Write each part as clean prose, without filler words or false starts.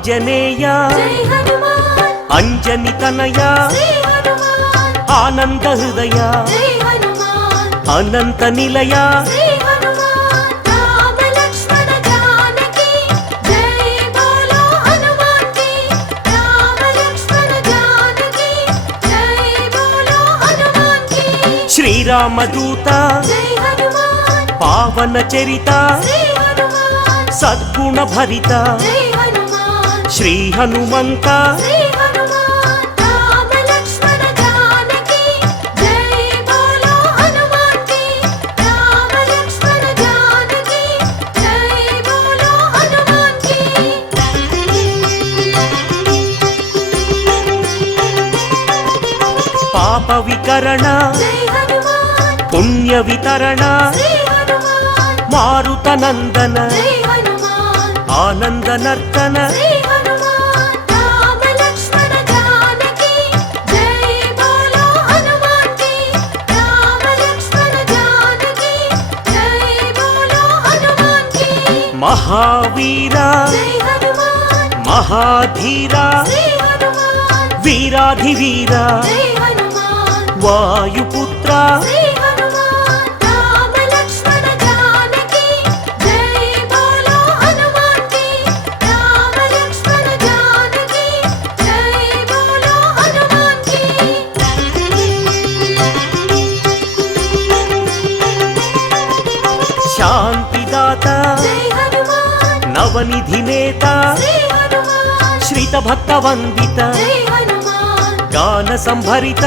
ఆంజనేయ అంజని తనయ ఆనంద హృదయ అనంత నిలయ శ్రీరామదూత పావన చరిత సద్గుణ భరిత శ్రీ హనుమంత పాప వికరణ పుణ్య వితరణ మారుత నందన ఆనంద నర్తన మహావీర మహాధీర వీరాధివీర వాయుపుత్ర శాంతిదాత నవనిధి నేత శ్రీత భక్త వందిత గాన సంభరిత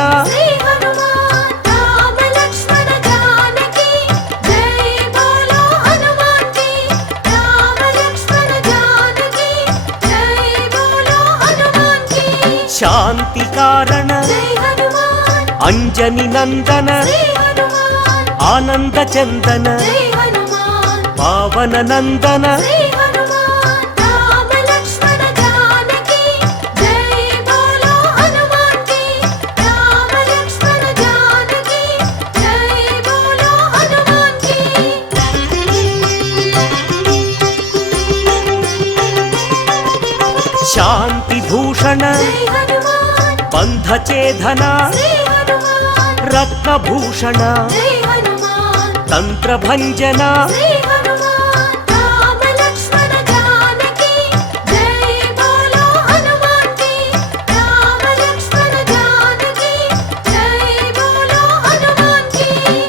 శాంతి కారణ అంజని నందన ఆనంద చందన పావన నందన శాంతి భూషణ బంధచేధన రత్నభూషణ తంత్రభంజన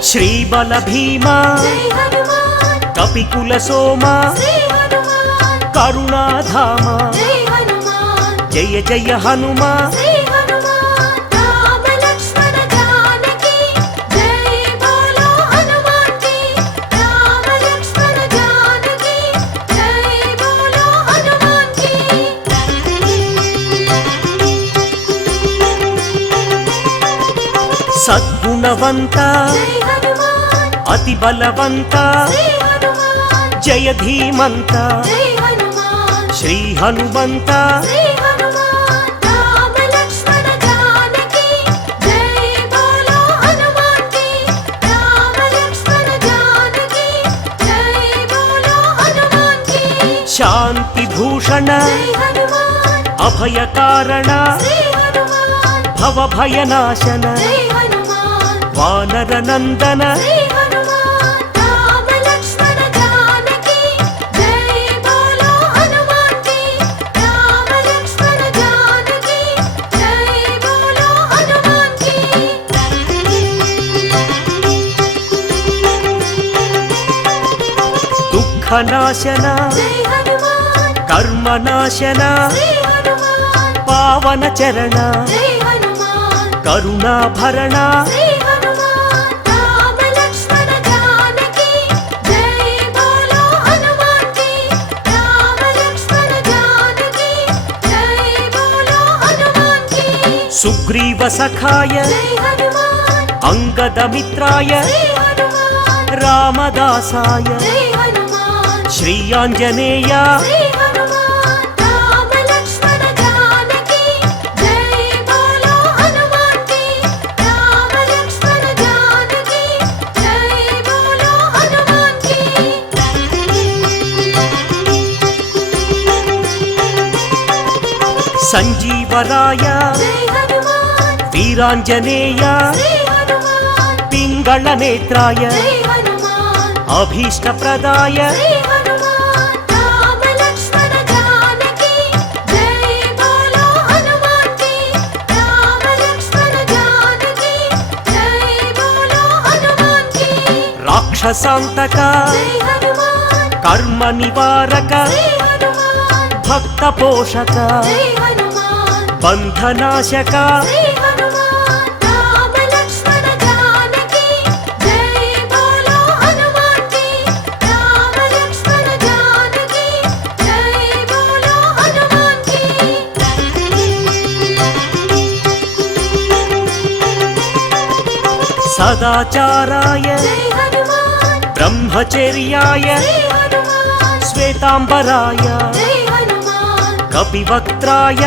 శ్రీబల భీమ కపికుల సోమ కరుణాధామ జయ జయ హనుమ సద్గుణవంత అతి బలవంత జయ ధీమంత శ్రీ హనుమంత శాంతి భూషణ అభయ కారణ భవ భయనాశన వానర నందన దుఃఖనాశన కర్మనాశన పావన చరణ కరుణాభరణ సుగ్రీవ సఖాయ అంగదమిత్రాయ రామదాసాయ శ్రీ ఆంజనేయ శ్రీరామచంద్రాయ వీరాంజనేయ పింగళ నేత్రాయ అభీష్టప్రదాయ రాక్షసాంతక కర్మ నివారక భక్త పోషక బంధనాశక సదాచారాయ బ్రహ్మచర్యాయ శ్వేతాంబరాయ కపివక్త్రాయ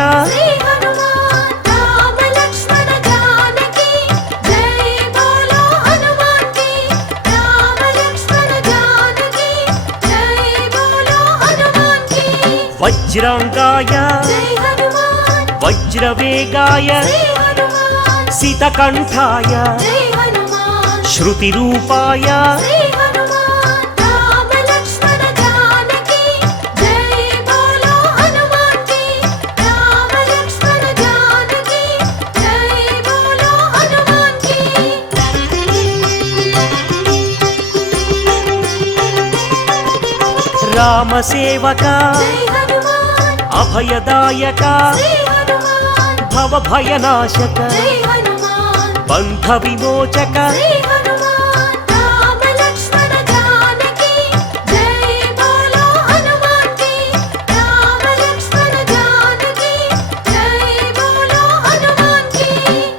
వజ్రాంగాయ వజ్రవేగాయ సితకంఠాయ శృతిరూపాయ రామసేవక అభయదాయక భవభయనాశక బంధ విమోచక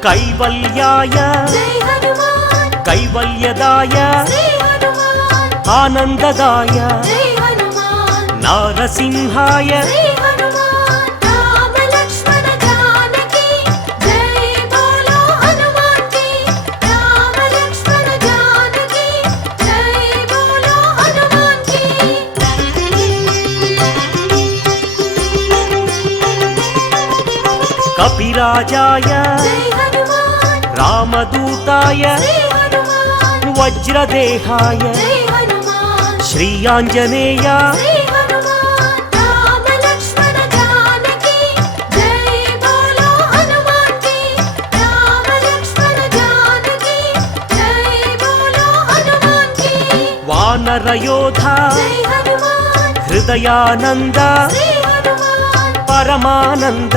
కైవల్యాయ కైవల్యదాయ ఆనందదాయ నారసింహాయ కపిరాజాయ రామదూతాయ వజ్రదేహాయ శ్రీయాంజనేయ వానరయోధ హృదయానంద పరమానంద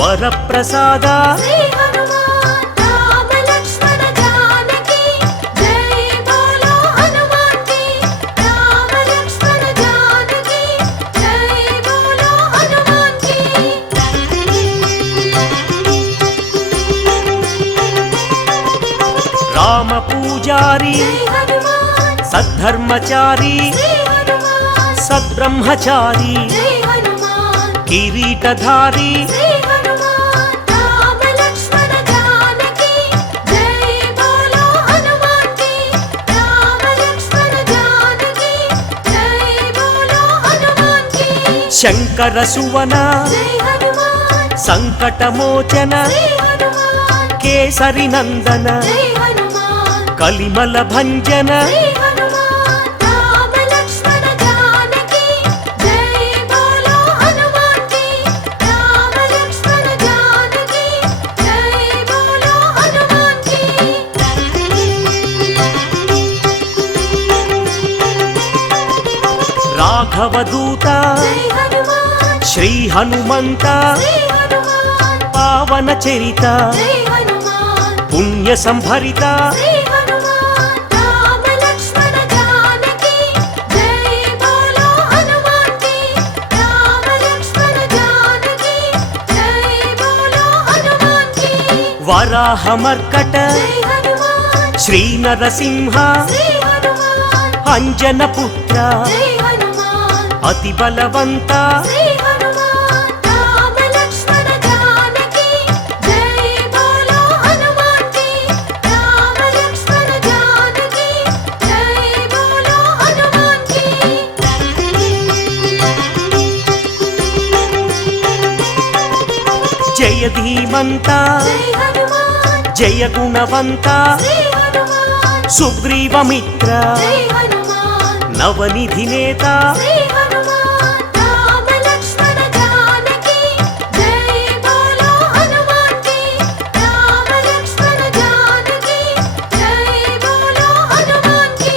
వరప్రసాద రామపూజారి సద్ధర్మచారి సద్బ్రహ్మచారి కిరీటధారి శంకర సువన సంకటమోచన కేసరి నందన కలిమల భంజన రాఘవదూత శ్రీ హనుమంత పావన చరిత పుణ్య సంభరిత వరాహమర్కట శ్రీ నరసింహ అంజన పుత్ర అతి బలవంత జయ ధీమంత జై హనుమాన్ జయ గుణవంత శ్రీ హనుమాన్ సుగ్రీవమిత్ర జై హనుమాన్ నవనిధి నేత శ్రీ హనుమాన్ రామ లక్ష్మణ జానకి జై బోలో హనుమాన్ కి రామ లక్ష్మణ జానకి జై బోలో హనుమాన్ కి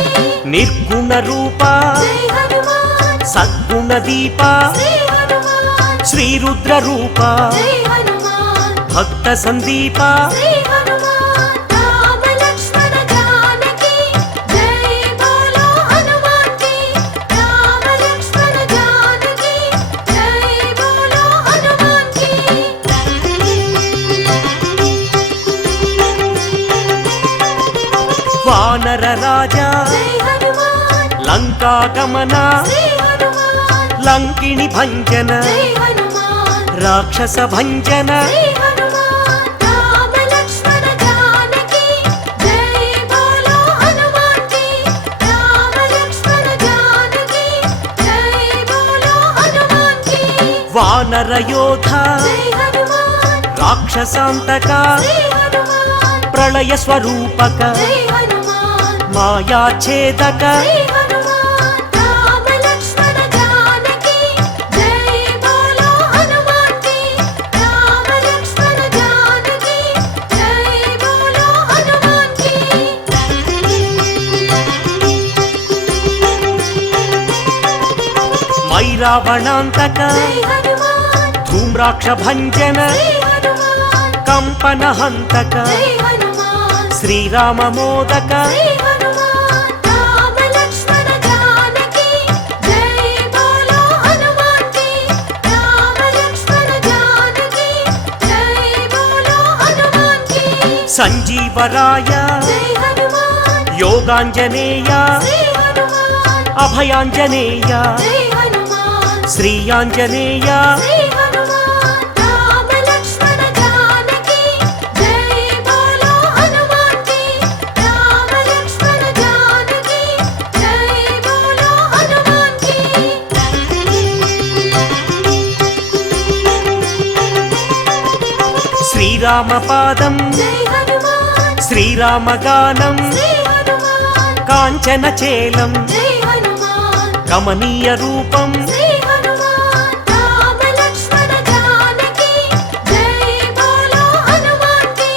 నిర్గుణ రూప జై హనుమాన్ సద్గుణ దీప శ్రీ హనుమాన్ శ్రీరుద్ర రూప జై హనుమాన్ భక్త సందీప శ్రీ హనుమాన్ రామ లక్ష్మణ జానకి జై బోలో హనుమాన్ కి రామ లక్ష్మణ జానకి జై బోలో హనుమాన్ కి వానర రాజా జై హనుమాన్ లంకా గమన శ్రీ హనుమాన్ లంకిణి భంజన జై హనుమాన్ రాక్షస భంజన శ్రీ హనుమాన్ రామ లక్ష్మణ జానకి జై బోలో హనుమాన్ కి రామ లక్ష్మణ జానకి జై బోలో హనుమాన్ కి వానర యోధ జై హనుమాన్ రాక్షసాంతక శ్రీ హనుమాన్ ప్రళయ స్వరూపక జై హనుమాన్ మాయాఛేదక శ్రీ హనుమాన్ రామ లక్ష్మణ జానకి జై బోలో హనుమాన్ కి రామ లక్ష్మణ జానకి జై బోలో హనుమాన్ కి మైరావణాంతక జై హనుమాన్ ధూమ్రాక్ష భంజన శ్రీ హనుమాన్ కంపన హంతక జై హనుమాన్ శ్రీరామ మోదక శ్రీ హనుమాన్ రామ లక్ష్మణ జానకి జై బోలో హనుమాన్ కి రామ లక్ష్మణ జానకి జై బోలో హనుమాన్ కి సంజీవరాయ జై హనుమాన్ యోగాంజనేయ శ్రీ హనుమాన్ అభయాంజనేయ జై హనుమాన్ శ్రీయాంజనేయ శ్రీ హనుమాన్ రామ లక్ష్మణ జానకి జై బోలో హనుమాన్ కి రామ లక్ష్మణ జానకి జై బోలో హనుమాన్ కి శ్రీరామ పాదం జై హనుమాన్ శ్రీరామ గానం శ్రీ హనుమాన్ కాంచన చేలం జై హనుమాన్ కమనీయ రూపం శ్రీ హనుమాన్ రామ లక్ష్మణ జానకి జై బోలో హనుమాన్ కి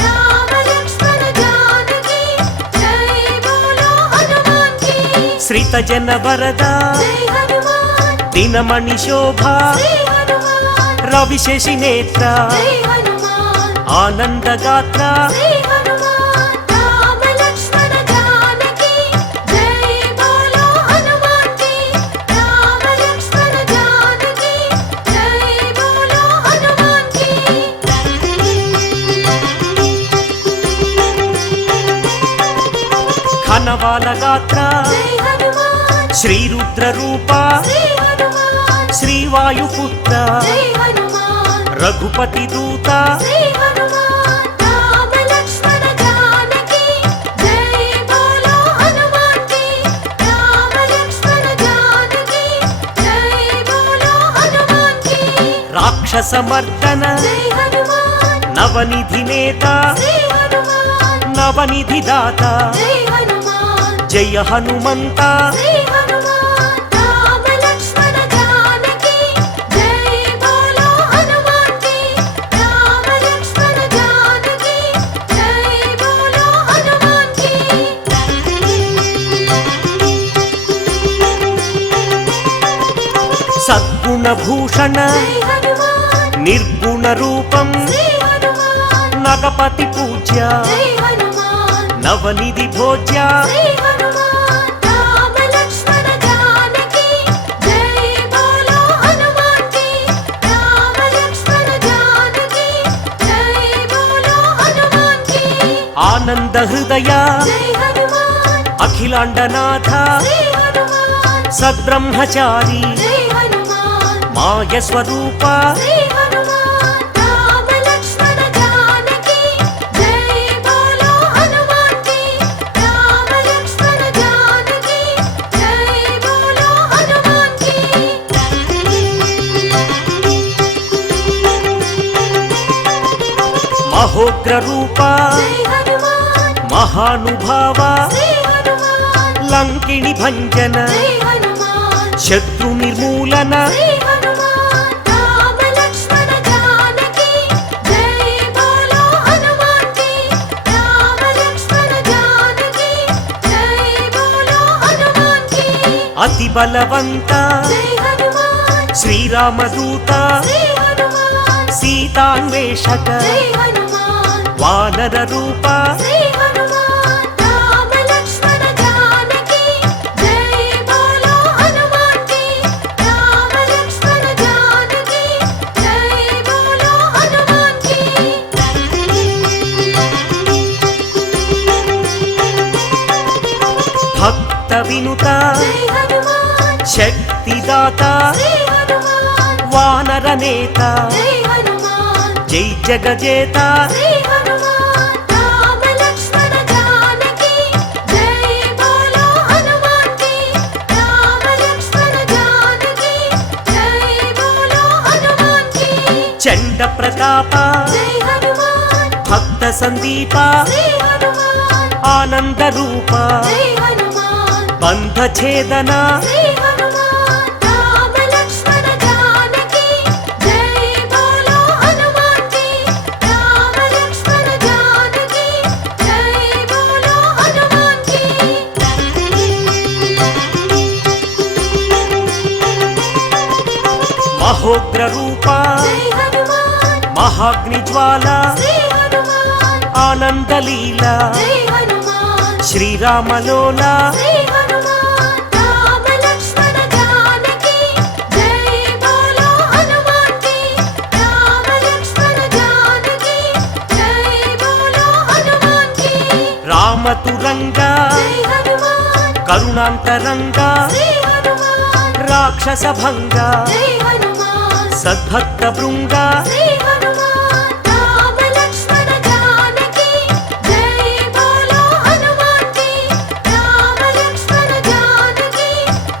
రామ లక్ష్మణ జానకి జై బోలో హనుమాన్ కి శ్రిత జన వరద జై హనుమాన్ దినమణి శోభ శ్రీ హనుమాన్ రవిశేషి నేత్ర జై హనుమాన్ ఆనందగాత్ర శ్రీ హనుమాన్ రామ లక్ష్మణ జానకి జై బోలో హనుమాన్ కి రామ లక్ష్మణ జానకి జై బోలో హనుమాన్ కి ఘనవాల గాత్ర జై హనుమాన్ శ్రీరుద్ర రూప శ్రీ హనుమాన్ శ్రీవాయుపుత్ర జై హనుమాన్ రఘుపతి దూత శ్రీ హనుమాన్ రామ లక్ష్మణ జానకి జై బోలో హనుమాన్ కి రామ లక్ష్మణ జానకి జై బోలో హనుమాన్ కి రాక్షస మర్దన జై హనుమాన్ నవనిధి నేత శ్రీ హనుమాన్ నవనిధి దాత జై హనుమాన్ జయ హనుమంత శ్రీ హనుమాన్ రామ లక్ష్మణ జానకి జై బోలో హనుమాన్ కి రామ లక్ష్మణ జానకి జై బోలో హనుమాన్ కి సద్గుణ భూషణ జై హనుమాన్ నిర్గుణ రూపం శ్రీ హనుమాన్ నగపతి పూజ్య జై హనుమాన్ నవనిధి భోజ్య శ్రీ హనుమాన్ రామ లక్ష్మణ జానకి జై బోలో హనుమాన్ కి రామ లక్ష్మణ జానకి జై బోలో హనుమాన్ కి ఆనంద హృదయ జై హనుమాన్ అఖిలాండనాథ శ్రీ హనుమాన్ సద్బ్రహ్మచారి జై హనుమాన్ మాయ స్వరూప శ్రీ హనుమాన్ రామ లక్ష్మణ జానకి జై బోలో హనుమాన్ కి రామ లక్ష్మణ జానకి జై బోలో హనుమాన్ కి మహోగ్ర రూప జై హనుమాన్ మహానుభావ శ్రీ హనుమాన్ లంకిణి భంజన జై హనుమాన్ శత్రు నిర్మూలన శ్రీ హనుమాన్ రామ లక్ష్మణ జానకి జై బోలో హనుమాన్ కి రామ లక్ష్మణ జానకి జై బోలో హనుమాన్ కి అతి బలవంత జై హనుమాన్ శ్రీరామదూత శ్రీ హనుమాన్ సీతాన్వేషక జై హనుమాన్ వానర రూప శ్రీ హనుమాన్ రామ లక్ష్మణ జానకి జై బోలో హనుమాన్ కి రామ లక్ష్మణ జానకి జై బోలో హనుమాన్ కి భక్త వినుత జై హనుమాన్ శక్తిదాత శ్రీ హనుమాన్ వానర నేత జై హనుమాన్ జై జగజేత శ్రీ హనుమాన్ రామ లక్ష్మణ జానకి జై బోలో హనుమాన్ కి రామ లక్ష్మణ జానకి జై బోలో హనుమాన్ కి చండ ప్రతాప జై హనుమాన్ భక్త సందీప శ్రీ హనుమాన్ ఆనంద రూప జై హనుమాన్ బంధ ఛేదన శ్రీ హనుమాన్ రామ లక్ష్మణ జానకి జై బోలో హనుమాన్ కి రామ లక్ష్మణ జానకి జై బోలో హనుమాన్ కి మహోగ్ర రూప జై హనుమాన్ మహాగ్ని జ్వాల శ్రీ హనుమాన్ ఆనంద లీల జై హనుమాన్ శ్రీరామలోల శ్రీ హనుమాన్ రామ లక్ష్మణ జానకి జై బోలో హనుమాన్ కి రామ లక్ష్మణ జానకి జై బోలో హనుమాన్ కి రామతురంగ జై హనుమాన్ కరుణాంతరంగ శ్రీ హనుమాన్ రాక్షస భంగ జై హనుమాన్ సద్భక్త బృంగ శ్రీ హనుమాన్ రామ లక్ష్మణ జానకి జై బోలో హనుమాన్ కి రామ లక్ష్మణ జానకి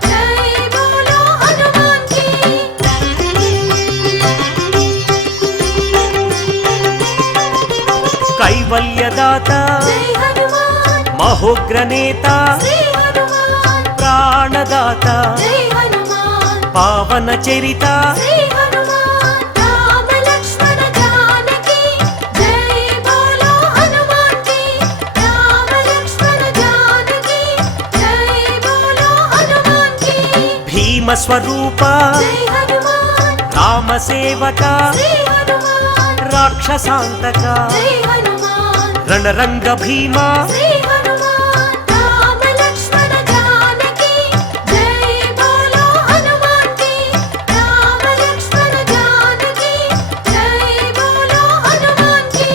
జై బోలో హనుమాన్ కి కైవల్యదాత జై హనుమాన్ మహోగ్ర నేత శ్రీ హనుమాన్ ప్రాణదాత జై హనుమాన్ పావన చరిత శ్రీ హనుమాన్ రామ లక్ష్మణ జానకి జై బోలో హనుమాన్ కి రామ లక్ష్మణ జానకి జై బోలో హనుమాన్ కి భీమ స్వరూప జై హనుమాన్ రామ సేవక శ్రీ హనుమాన్ రాక్షసాంతక జై హనుమాన్ రణరంగ భీమ శ్రీ హనుమాన్ రామ లక్ష్మణ జానకి జై బోలో హనుమాన్ కి రామ లక్ష్మణ జానకి జై బోలో హనుమాన్ కి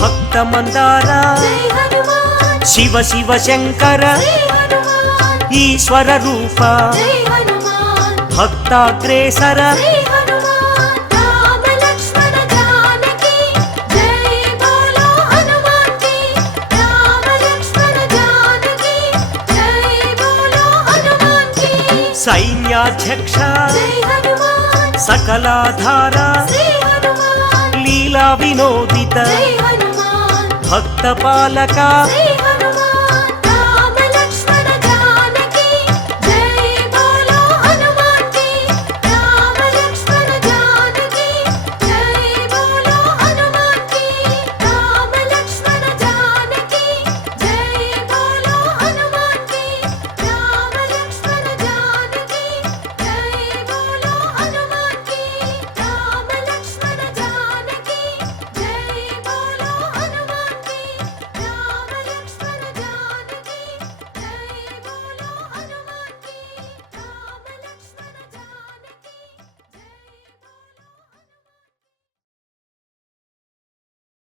భక్త మందార జై హనుమాన్ శివ శివ శంకర శ్రీ హనుమాన్ ఈశ్వర రూప జై హనుమాన్ భక్తాగ్రేసర శ్రీ హనుమాన్ రామ లక్ష్మణ జానకి జై బోలో హనుమాన్ కి రామ లక్ష్మణ జానకి జై బోలో హనుమాన్ కి సైన్యాధ్యక్ష జై హనుమాన్ సకలాధార శ్రీ హనుమాన్ లీలా వినోదిత జై హనుమాన్ భక్త పాలక శ్రీ